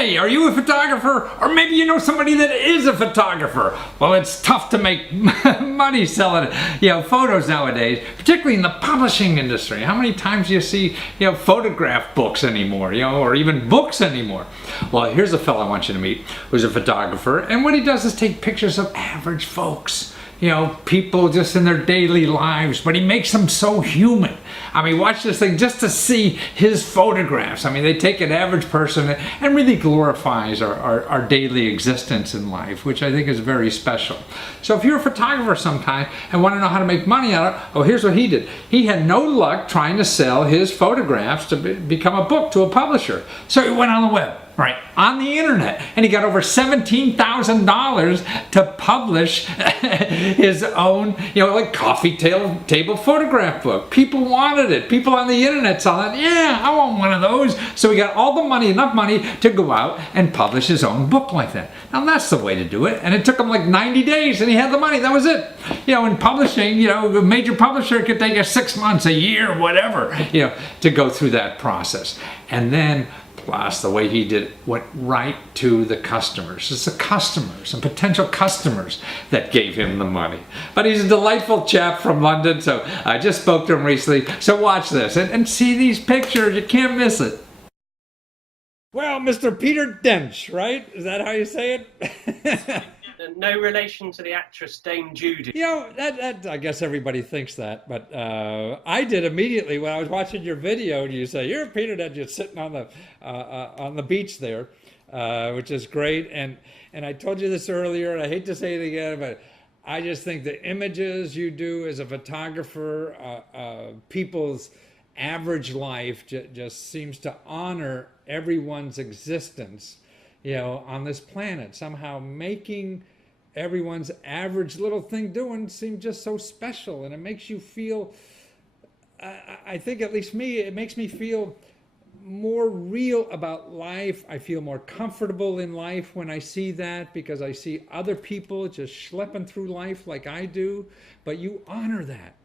Hey, are you a photographer? Or maybe you know somebody that is a photographer. Well, it's tough to make money selling, photos nowadays, particularly in the publishing industry. How many times do you see, photograph books anymore, or even books anymore? Well, here's a fellow I want you to meet who's a photographer, and what he does is take pictures of average folks. People just in their daily lives, but he makes them so human. I mean, watch this thing just to see his photographs. I mean, they take an average person and really glorifies our daily existence in life, which I think is very special. So if you're a photographer sometime and want to know how to make money out of it, oh, here's what he did. He had no luck trying to sell his photographs to become a book to a publisher. So he went on the web. Right, on the internet, and he got over $17,000 to publish his own, like coffee table photograph book. People wanted it. People on the internet saw it. Yeah, I want one of those. So he got all the money, enough money to go out and publish his own book like that. Now that's the way to do it. And it took him like 90 days, and he had the money. That was it. In publishing, a major publisher could take 6 months, a year, whatever, to go through that process. And then plus, the way he did it went right to the customers. It's the customers and potential customers that gave him the money. But he's a delightful chap from London, so I just spoke to him recently. So watch this and see these pictures. You can't miss it. Well, Mr. Peter Dench, right? Is that how you say it? No relation to the actress Dame Judy. That I guess everybody thinks that, but I did immediately when I was watching your video. And you say you're Peter Dench, just sitting on the beach there, which is great. And I told you this earlier, and I hate to say it again, but I just think the images you do as a photographer, people's average life just seems to honor everyone's existence. On this planet, somehow making everyone's average little thing doing seem just so special, and it makes you feel, I think at least me, it makes me feel more real about life. I feel more comfortable in life when I see that, because I see other people just schlepping through life like I do, but you honor that,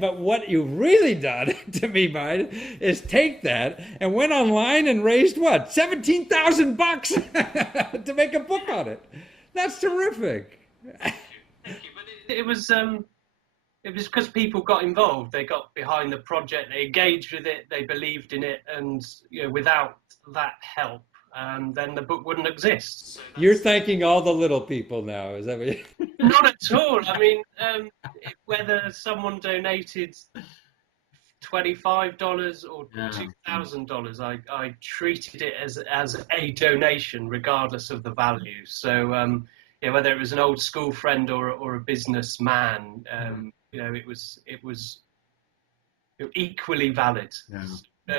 But what you've really done to me, bud, is take that and went online and raised what, $17,000 to make a book on it. That's terrific. Thank you. But it was because people got involved. They got behind the project. They engaged with it. They believed in it, and without that help, then the book wouldn't exist. So you're thanking all the little people now, is that what you... Not at all. I mean, whether someone donated $25 or $2,000, I treated it as a donation, regardless of the value. So, whether it was an old school friend or a businessman, it was equally valid. Yeah.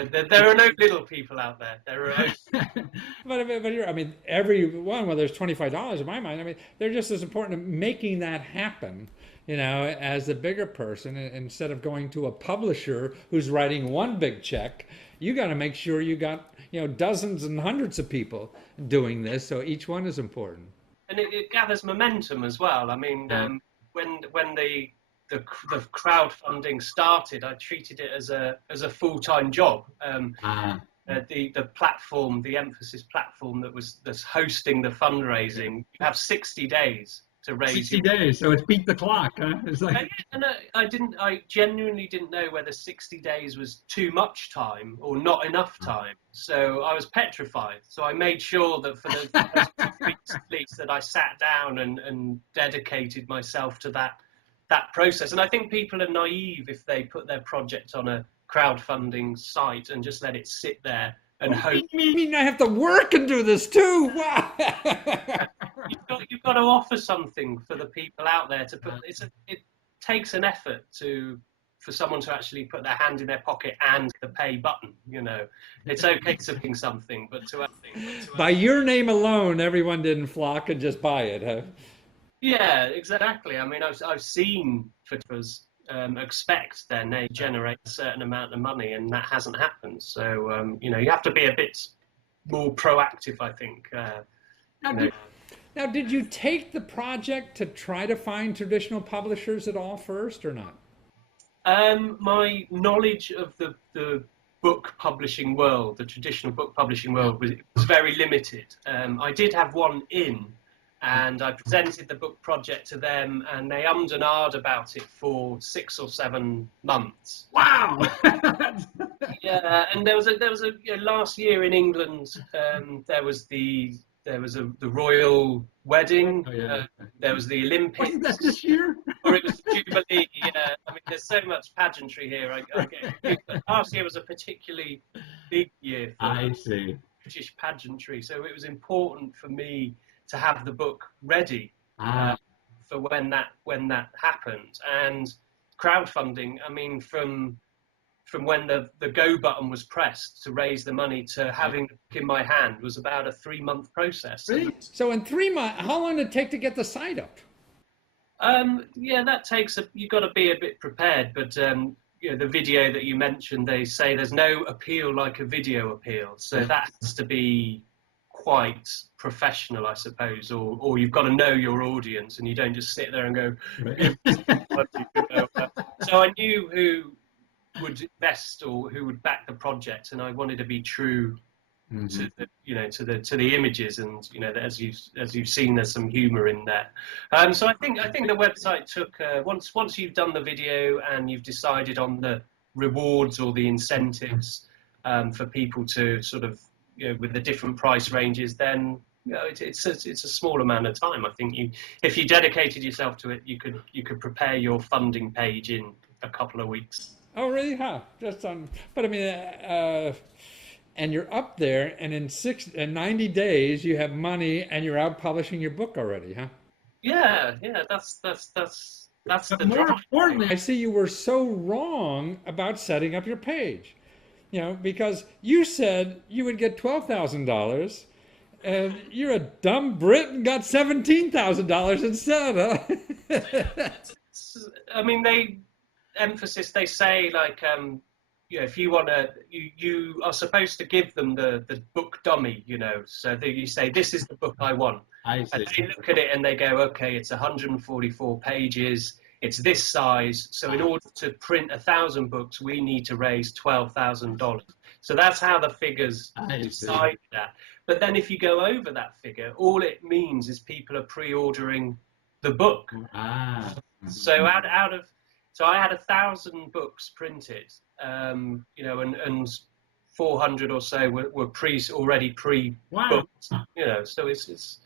There are no little people out there. There are. but everyone, whether it's $25 in my mind, they're just as important to making that happen, as the bigger person. Instead of going to a publisher who's writing one big check, you got to make sure you got, dozens and hundreds of people doing this. So each one is important. And it gathers momentum as well. I mean, when the crowdfunding started, I treated it as a full-time job. The platform, the Emphasis platform that's hosting the fundraising, you have 60 days to raise. 60 days, so it's beat the clock, huh? It's like... I genuinely didn't know whether 60 days was too much time or not enough time. So I was petrified. So I made sure that for the first 2 weeks at least that I sat down and dedicated myself to that process. And I think people are naive if they put their project on a crowdfunding site and just let it sit there and hope. You mean I have to work and do this too? Wow. You've got to offer something for the people out there to put. It takes an effort for someone to actually put their hand in their pocket and the pay button. It's okay to bring something, but to by your name alone, everyone didn't flock and just buy it, huh? Yeah, exactly. I mean, I've seen photographers expect their name to generate a certain amount of money, and that hasn't happened. So, you have to be a bit more proactive, I think. Now, did you take the project to try to find traditional publishers at all first, or not? My knowledge of the book publishing world, the traditional book publishing world, was very limited. I did have one in, and I presented the book project to them, and they ummed and ahed about it for 6 or 7 months. Wow! Yeah, and there was a last year in England, there was the royal wedding, Oh, yeah. there was the Olympics. Wasn't that this year? Or it was the Jubilee. Yeah, I mean, there's so much pageantry here. Last year was a particularly big year for I see. British pageantry, so it was important for me to have the book ready for when that happened. And crowdfunding, I mean, from when the go button was pressed to raise the money to having the book in my hand was about a 3-month process. Really? So in 3 months, how long did it take to get the site up? Yeah, that takes you've got to be a bit prepared, but the video that you mentioned, they say there's no appeal like a video appeal, so that has to be quite professional, I suppose, or you've got to know your audience, and you don't just sit there and go. So I knew who would invest or who would back the project, and I wanted to be true to the images, and as you've seen, there's some humor in there. So I think the website took once you've done the video and you've decided on the rewards or the incentives for people to sort of with the different price ranges, then it's a small amount of time. I think if you dedicated yourself to it, you could prepare your funding page in a couple of weeks. Oh, really? Huh? Just on, but I mean, and you're up there, and in 90 days you have money, and you're out publishing your book already, huh? Yeah. That's the more drive. importantly, I see you were so wrong about setting up your page, because you said you would get $12,000, and you're a dumb Brit and got $17,000 instead, huh? I mean, they say like if you want to, you are supposed to give them the book dummy, so that you say, this is the book I want. I see. And they look at it and they go, okay, it's 144 pages, it's this size, so in order to print 1,000 books, we need to raise $12,000. So that's how the figures decide that. But then if you go over that figure, all it means is people are pre-ordering the book. So so I had 1,000 books printed, and 400 or so were already pre-booked. Wow. So it's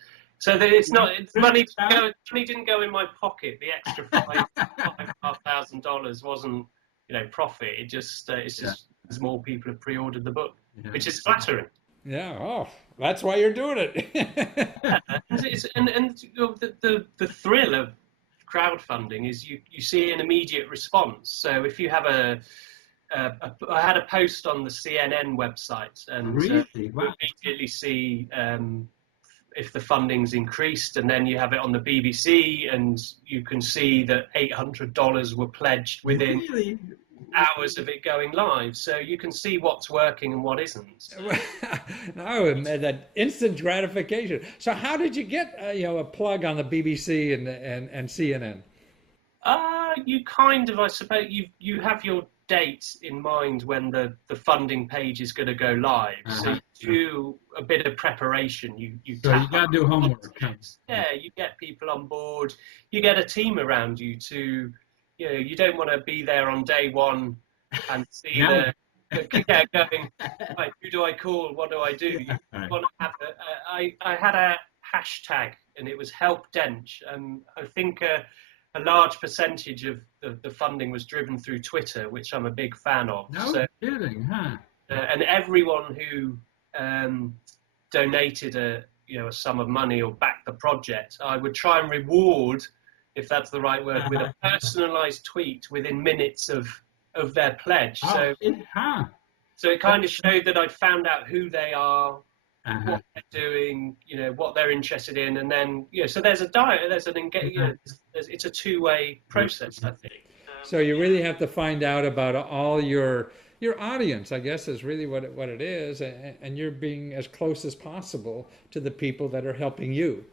not money. Money didn't go in my pocket. The extra $5,500 wasn't profit. It's just as more people have pre-ordered the book, which is flattering. Yeah. Oh, that's why you're doing it. The thrill of crowdfunding is you see an immediate response. So if you have I had a post on the CNN website, and Really? you immediately see if the funding's increased, and then you have it on the BBC, and you can see that $800 were pledged within hours of it going live. So you can see what's working and what isn't. No, that instant gratification. So how did you get a plug on the BBC and CNN? You kind of, I suppose, you have your date in mind when the funding page is going to go live. So you do a bit of preparation. You got to do homework. Yeah, you get people on board. You get a team around you to, you don't want to be there on day one and see going, right, who do I call? What do I do? You want to have I had a hashtag, and it was Help Dench. I think a large percentage of the funding was driven through Twitter, which I'm a big fan of. No kidding, huh? And everyone who donated a sum of money or backed the project, I would try and reward, if that's the right word, with a personalised tweet within minutes of their pledge. So it kind of showed that I'd found out who they are, what they're doing, what they're interested in, and then so there's a there's an engagement. It's a two-way process, I think. So you really have to find out about all your audience, I guess, is really what it is, and you're being as close as possible to the people that are helping you.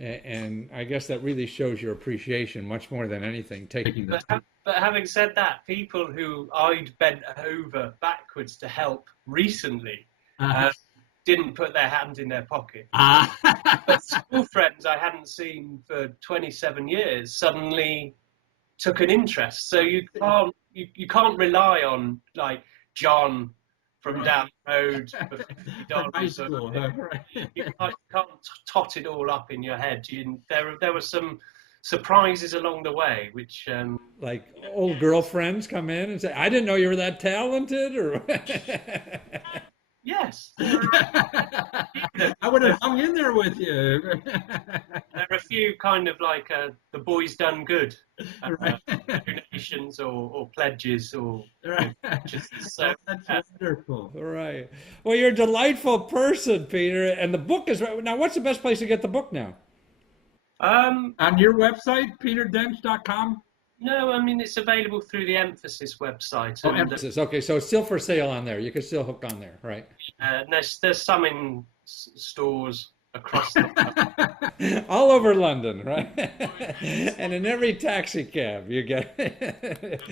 And I guess that really shows your appreciation much more than anything. Taking the But having said that, people who I'd bent over backwards to help recently didn't put their hand in their pocket. But school friends I hadn't seen for 27 years suddenly took an interest. So you can't rely on like John from down the road for $50. You can't tot it all up in your head. There were some surprises along the way, which like old girlfriends come in and say, "I didn't know you were that talented," or yes, I would have hung in there with you. there are a few kind of like the boys done good donations or pledges or so that's wonderful. Right. Well, you're a delightful person, Peter, and the book is now. What's the best place to get the book now? On your website, peterdench.com? No, I mean it's available through the Emphasis website. Oh, Emphasis. Okay, so it's still for sale on there. You can still hook on there, right? There's some in stores across the all over London, right? And in every taxi cab you get it.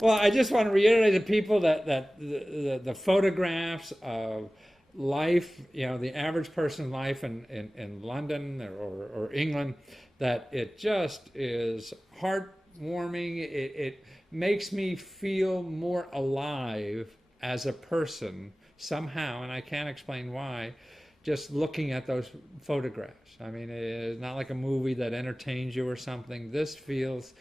Well, I just want to reiterate to people that the photographs of life, the average person's life in London or England, that it just is heartwarming. It makes me feel more alive as a person somehow, and I can't explain why, just looking at those photographs. I mean, it's not like a movie that entertains you or something. This feels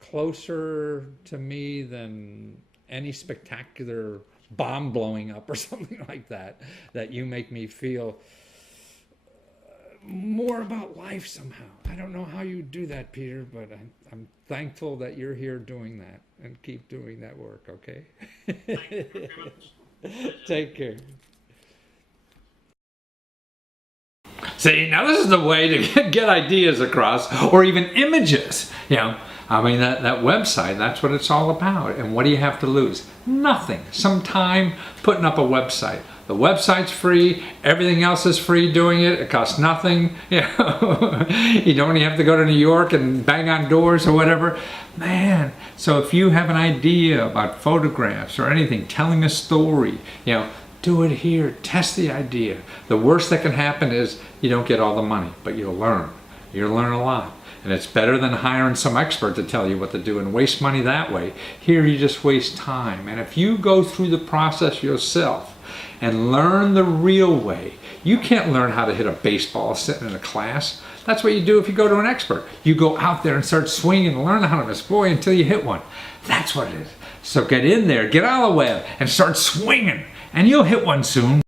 closer to me than any spectacular bomb blowing up or something like that you make me feel more about life somehow. I don't know how you do that, Peter, but I'm thankful that you're here doing that, and keep doing that work, okay? Take care. See, now this is the way to get ideas across, or even images, I mean, that website, that's what it's all about. And what do you have to lose? Nothing. Some time putting up a website. The website's free. Everything else is free doing it. It costs nothing. You don't even have to go to New York and bang on doors or whatever. Man, so if you have an idea about photographs or anything, telling a story, do it here. Test the idea. The worst that can happen is you don't get all the money, but you'll learn. You'll learn a lot. And it's better than hiring some expert to tell you what to do and waste money that way. Here you just waste time. And if you go through the process yourself and learn the real way, you can't learn how to hit a baseball sitting in a class. That's what you do if you go to an expert. You go out there and start swinging and learn how to miss boy until you hit one. That's what it is. So get in there, get on the web and start swinging, and you'll hit one soon.